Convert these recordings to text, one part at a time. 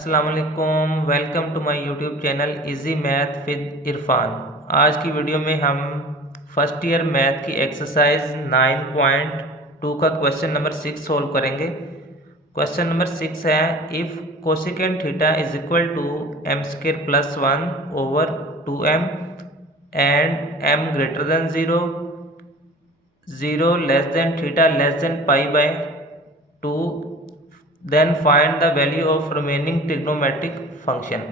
अस्सलाम वालेकुम, welcome to my YouTube channel easy math with Irfan. आज की वीडियो में हम फर्स्ट ईयर मैथ की एक्सरसाइज 9.2 का क्वेश्चन नंबर 6 सोल्व करेंगे। क्वेश्चन नंबर 6 है, if cosecant theta is equal to M square plus 1 over 2m and m greater than 0, 0 less than theta less than pi by 2, then find the value of remaining trigonometric function.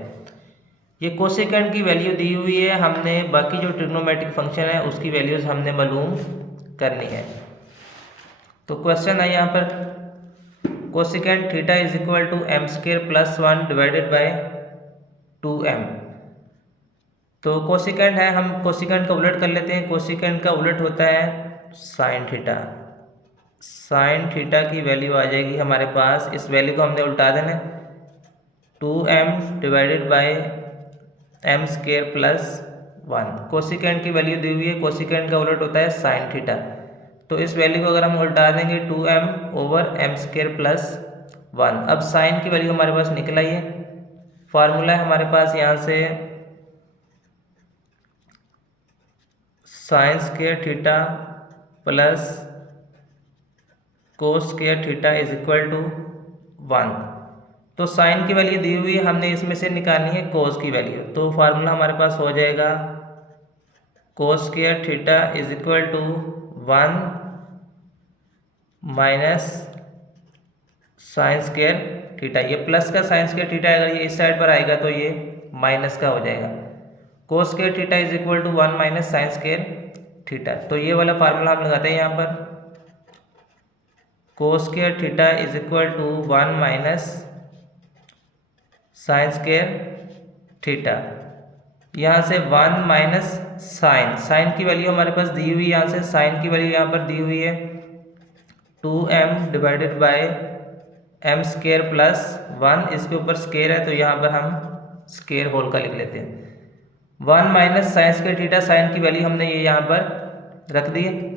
ये cosecant की value दी हुई है, हमने बाकी जो trigonometric function है उसकी वैल्यूज हमने मालूम करनी है। तो क्वेश्चन है यहाँ पर, cosecant theta is equal to M square plus 1 divided by 2m। तो कोसेकेंट है, हम कोसेकेंट का उलट कर लेते हैं। कोसेकेंट का उलट होता है साइन थीटा। साइन थीटा की वैल्यू आ जाएगी हमारे पास, इस वैल्यू को हमने उल्टा देना है, 2m divided by M square plus 1। Cosecant की वैल्यू दी हुई है, कोसिकेंट का उलट होता है साइन थीटा। तो इस वैल्यू को अगर हम उल्टा देंगे 2m over M square plus 1। अब साइन की वैल्यू हमारे पास निकल आई है, फार्मूला है हमारे पास यहाँ से sine square theta plus cos square theta is equal to 1। तो साइन की वैल्यू दी हुई है, हमने इसमें से निकालनी है कोस की वैल्यू। तो फार्मूला हमारे पास हो जाएगा cos square theta is equal to 1 minus sine square theta. ये प्लस का साइन स्क्वायर थीटा अगर ये इस साइड पर आएगा तो ये माइनस का हो जाएगा। Cos square theta is equal to 1 minus sine square theta. तो ये वाला फार्मूला हम लगाते हैं यहाँ पर, cos square theta is equal to 1 minus sine square theta. यहाँ से 1 माइनस साइन, साइन की वैल्यू हमारे पास दी हुई है, यहाँ से साइन की वैल्यू यहाँ पर दी हुई है 2m divided by M square plus 1। इसके ऊपर स्क्वायर है तो यहाँ पर हम स्क्वायर होल का लिख लेते हैं। 1 minus sine square theta, sine की वैल्यू हमने ये यहाँ पर रख दी है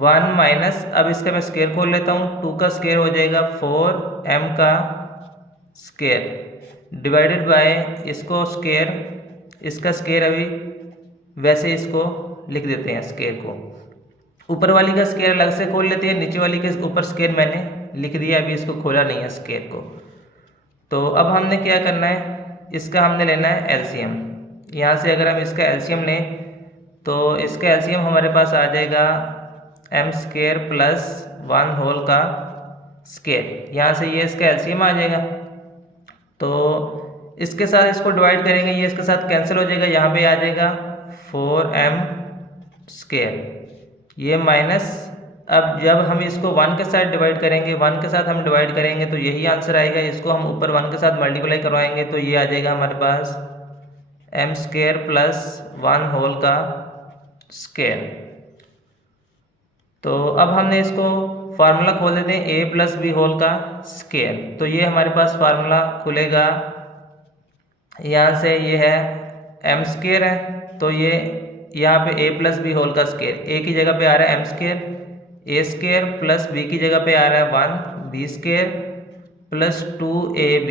1 माइनस, अब इसका मैं स्क्वायर खोल लेता हूँ, 2 का स्क्वायर हो जाएगा 4m का स्क्वायर डिवाइडेड बाय इसको स्क्वायर, इसका स्क्वायर अभी वैसे इसको लिख देते हैं स्क्वायर को। ऊपर वाली का स्क्वायर अलग से खोल लेते हैं, नीचे वाली के ऊपर स्क्वायर मैंने लिख दिया, अभी इसको खोला नहीं है स्क्वायर को। तो अब हमने क्या करना है, इसका हमने लेना है एलसीएम। यहाँ से अगर हम इसका एलसीएम लें तो इसका एलसीएम हमारे पास आ जाएगा एम स्क्वायर प्लस 1 होल का स्क्वायर। यहाँ से ये इसका एलसीएम आ जाएगा, तो इसके साथ इसको डिवाइड करेंगे, ये इसके साथ कैंसिल हो जाएगा, यहाँ पे आ जाएगा 4m स्क्वायर, ये माइनस। अब जब हम इसको 1 के साथ डिवाइड करेंगे, 1 के साथ हम डिवाइड करेंगे तो यही आंसर आएगा। इसको हम ऊपर 1 के साथ मल्टीप्लाई करवाएंगे तो ये आ जाएगा हमारे पास m स्क्वायर प्लस 1 होल का स्क्वायर। तो अब हमने इसको फार्मूला खोल देते हैं a प्लस बी होल का स्क्वायर। तो ये हमारे पास फार्मूला खुलेगा, यहाँ से ये है m स्क्वायर है, तो ये यहाँ पे a प्लस बी होल का स्क्वायर, a की जगह पे आ रहा है m square, a square plus b की जगह पे आ रहा है 1 b स्क्वायर प्लस 2ab।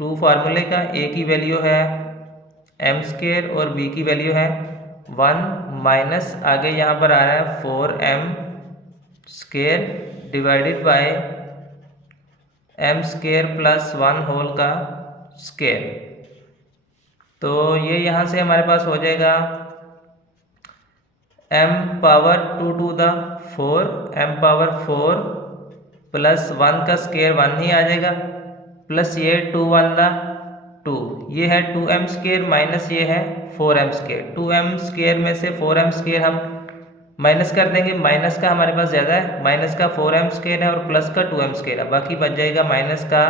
2 फार्मूले का, a की वैल्यू है m स्क्वायर और b की वैल्यू है 1 माइनस आगे यहाँ पर आ रहा है 4m square divided by M square plus 1 whole का स्क्वायर। तो ये यहाँ से हमारे पास हो जाएगा m power 2 to the 4, m power 4 plus 1 का स्क्वायर 1 ही आ जाएगा, प्लस ये 2 1 द 2, ये है 2m स्क्वायर माइनस ये है 4m स्क्वायर। 2m स्क्वायर में से 4m स्क्वायर हम माइनस कर देंगे, माइनस का हमारे पास ज़्यादा है, माइनस का 4m स्क्वायर है और प्लस का 2m स्क्वायर है, बाकी बच जाएगा माइनस का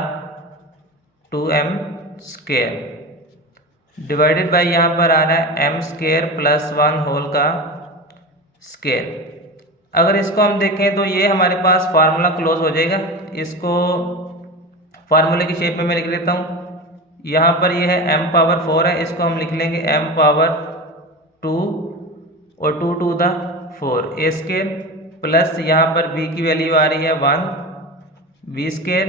2m स्क्वायर डिवाइडेड बाय यहाँ पर आ रहा है m स्क्वायर प्लस 1 होल का स्क्वायर। अगर इसको हम देखें तो ये हमारे पास फार्मूला क्लोज हो जाएगा। इसको फार्मूले की शेप में मैं लिख लेता हूँ, यहाँ पर ये है m पावर 4 है, इसको हम लिख लेंगे m पावर 2 और 2 to the 4 a square plus यहाँ पर b की वैल्यू आ रही है 1 b square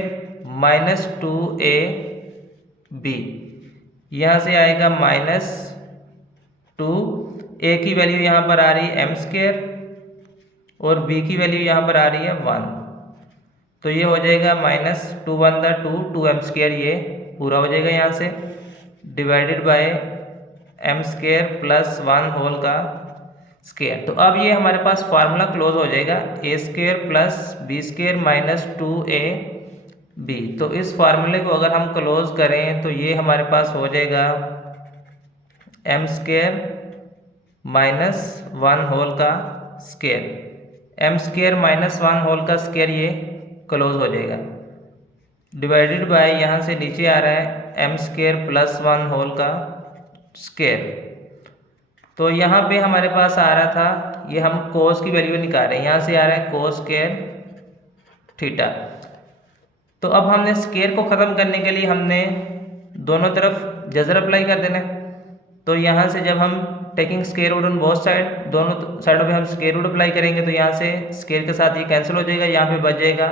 minus 2a B. यहाँ से आएगा -2, ए की वैल्यू यहाँ पर आ रही है एम स्क्वायर और बी की वैल्यू यहाँ पर आ रही है 1, तो ये हो जाएगा -2 1 2 2m स्क्वायर, ये पूरा हो जाएगा यहाँ से, divided by m square plus 1 whole का स्क्वायर। तो अब ये हमारे पास फार्मूला क्लोज हो जाएगा, A square plus B square minus 2ab। तो इस फार्मूले को अगर हम क्लोज करें तो ये हमारे पास हो जाएगा m स्क्वायर माइनस 1 होल का square, m square minus 1 whole का स्क्वायर, ये क्लोज हो जाएगा, डिवाइडेड बाय यहाँ से नीचे आ रहा है m स्क्वायर प्लस 1 होल का स्क्वायर। तो यहाँ पे हमारे पास आ रहा था, ये हम कोस की वैल्यू निकाल रहे हैं, यहाँ से आ रहा है कोस स्क्वायर थीटा। तो अब हमने स्क्वायर को ख़त्म करने के लिए हमने दोनों तरफ जज़र अप्लाई कर देना है। तो यहाँ से जब हम taking square root on both side, दोनों साइडों पे हम स्क्वायर रूट अप्लाई करेंगे तो यहाँ से स्क्वायर के साथ ये कैंसिल हो जाएगा, यहाँ पे बच जाएगा,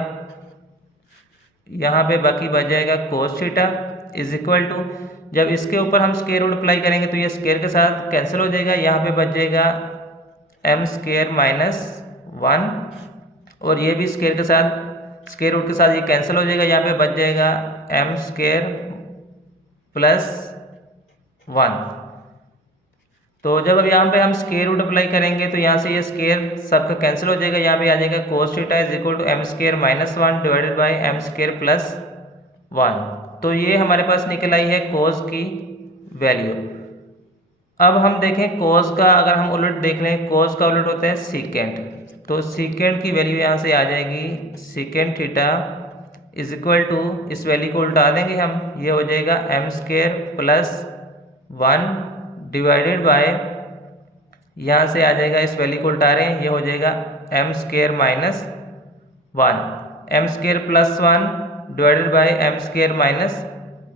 यहाँ पे बाकी बच जाएगा cos theta is equal to, जब इसके ऊपर हम स्क्वायर रूट अप्लाई करेंगे तो ये स्क्वायर के साथ कैंसिल हो जाएगा, यहाँ पे बच जाएगा m स्क्वायर माइनस 1 और ये भी स्क्वायर के साथ, स्क्वायर रूट के साथ ये कैंसिल हो जाएगा, यहाँ पे बच जाएगा m स्क्वायर प्लस 1। तो जब अब यहाँ पे हम स्क्वायर रूट अप्लाई करेंगे तो यहाँ से ये स्क्वायर सबका कैंसिल हो जाएगा, यहाँ पे आ जाएगा cos theta is equal to m square minus 1 divided by m square plus 1। तो ये हमारे पास निकल आई है कोस की वैल्यू। अब हम देखें कोस का, अगर हम उलट देख लें, कोस का उलट होता है सीकेंट, तो सीकेंट की वैल्यू यहाँ से आ जाएगी secant theta is equal to, इस वैल्यू को उल्टा देंगे हम, ये हो जाएगा m square plus 1 divided by, यहाँ से आ जाएगा, इस वैल्यू को उल्टा रहे हैं, ये हो जाएगा m square minus 1, m square plus 1 divided by m square minus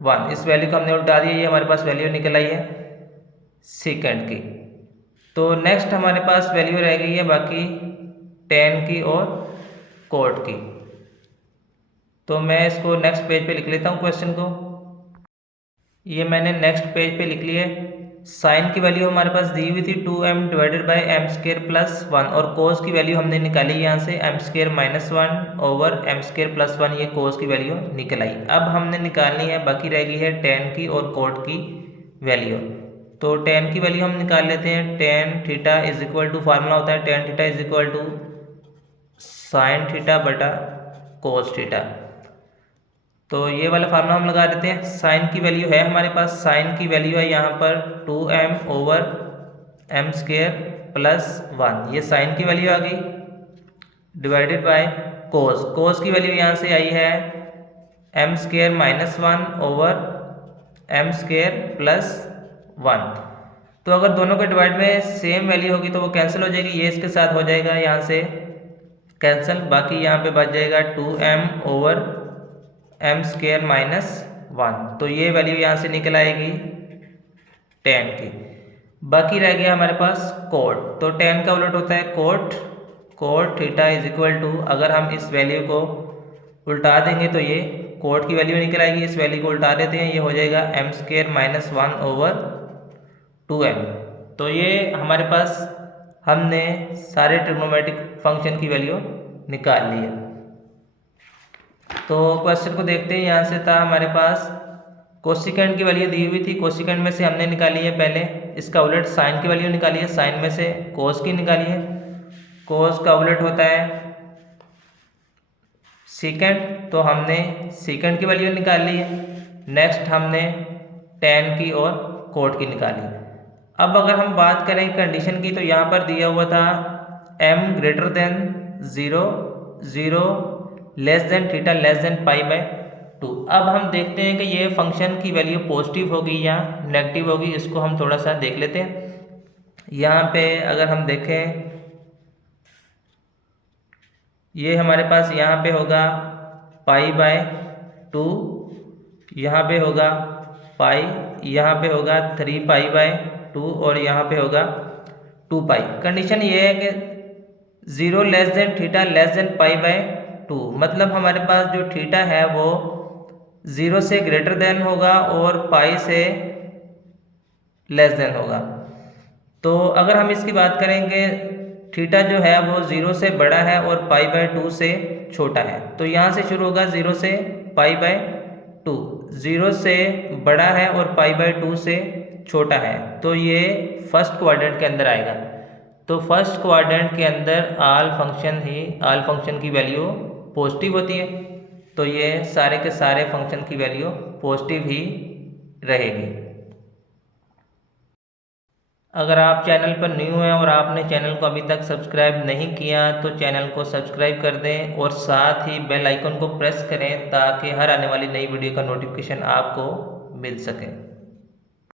1, इस वैल्यू को हमने उल्टा दिया, ये हमारे पास वैल्यू निकल आई है सेकंड की। तो नेक्स्ट हमारे पास वैल्यू रह गई है बाकी tan की और कोट की। तो मैं इसको नेक्स्ट पेज पे लिख लेता हूँ क्वेश्चन को, ये मैंने नेक्स्ट पेज पे लिख लिया है। साइन की वैल्यू हमारे पास दी हुई थी 2m divided by m square plus 1 और कोस की वैल्यू हमने निकाली यहाँ से m square minus 1 over m square plus 1, ये कोस की वैल्यू निकल आई। अब हमने निकालनी है, बाकी रह गई है tan की और कोट की वैल्यू। तो tan की वैल्यू हम निकाल लेते हैं, tan theta is equal to, formula होता है tan theta is equal to sine theta बटा कोस थीटा। तो ये वाला फार्मूला हम लगा देते हैं। साइन की वैल्यू है हमारे पास, साइन की वैल्यू है यहाँ पर 2m over m square plus 1, ये साइन की वैल्यू आ गई, डिवाइडेड बाय कोस, कोस की वैल्यू यहाँ से आई है m square minus 1 over m square plus 1। तो अगर दोनों के डिवाइड में सेम वैल्यू होगी तो वो कैंसिल हो जाएगी, ये इसके साथ हो जाएगा यहाँ से कैंसिल, बाकी यहाँ पे बच जाएगा 2m over m square minus 1, तो ये वैल्यू यहाँ से निकल आएगी tan की। बाकी रह गया हमारे पास कोट, तो tan का उलट होता है cot, cot theta is equal to, अगर हम इस वैल्यू को उल्टा देंगे तो ये कोट की वैल्यू निकल आएगी, इस वैल्यू को उल्टा देते हैं, ये हो जाएगा m square minus 1 over 2m। तो ये हमारे पास हमने सारे ट्रिग्नोमेट्रिक फंक्शन की वैल्यू निकाल ली है। तो क्वेश्चन को देखते हैं, यहाँ से था हमारे पास कोसिकेंट की वैल्यू दी हुई थी, कोसिकेंट में से हमने निकाली है पहले, इसका उलट साइन की वैल्यू निकाली है, साइन में से कोस की निकाली है, कोस का उलट होता है सीकेंट, तो हमने सीकेंट की वैल्यू निकाल ली है। नेक्स्ट हमने tan की और कोट की निकाली। अब अगर हम बात करें कंडीशन की, तो यहाँ पर दिया हुआ था m greater than 0 0 less than theta less than pi by 2। अब हम देखते हैं कि ये फंक्शन की वैल्यू पॉजिटिव होगी या नेगेटिव होगी, इसको हम थोड़ा सा देख लेते हैं। यहाँ पे अगर हम देखें, ये हमारे पास यहाँ पे होगा पाई बाय 2, यहाँ पे होगा पाई, यहाँ पे होगा 3 पाई बाय 2 और यहाँ पे होगा 2 पाई। कंडीशन ये है कि 0 less than theta less than pi by 2, मतलब हमारे पास जो थीटा है वो 0 से ग्रेटर देन होगा और पाई से लेस देन होगा। तो अगर हम इसकी बात करेंगे, थीटा जो है वो 0 से बड़ा है और पाई बाय 2 से छोटा है। तो यहाँ से शुरू होगा 0 से पाई बाय 2, 0 से बड़ा है और पाई बाय 2 से छोटा है, तो ये फर्स्ट क्वाड्रेंट के अंदर आएगा। तो फर्स्ट क्वाड्रेंट के अंदर आल फंक्शन की वैल्यू पॉजिटिव होती है, तो ये सारे के सारे फंक्शन की वैल्यू पॉजिटिव ही रहेगी। अगर आप चैनल पर न्यू हैं और आपने चैनल को अभी तक सब्सक्राइब नहीं किया तो चैनल को सब्सक्राइब कर दें और साथ ही बेल आइकन को प्रेस करें ताकि हर आने वाली नई वीडियो का नोटिफिकेशन आपको मिल सके।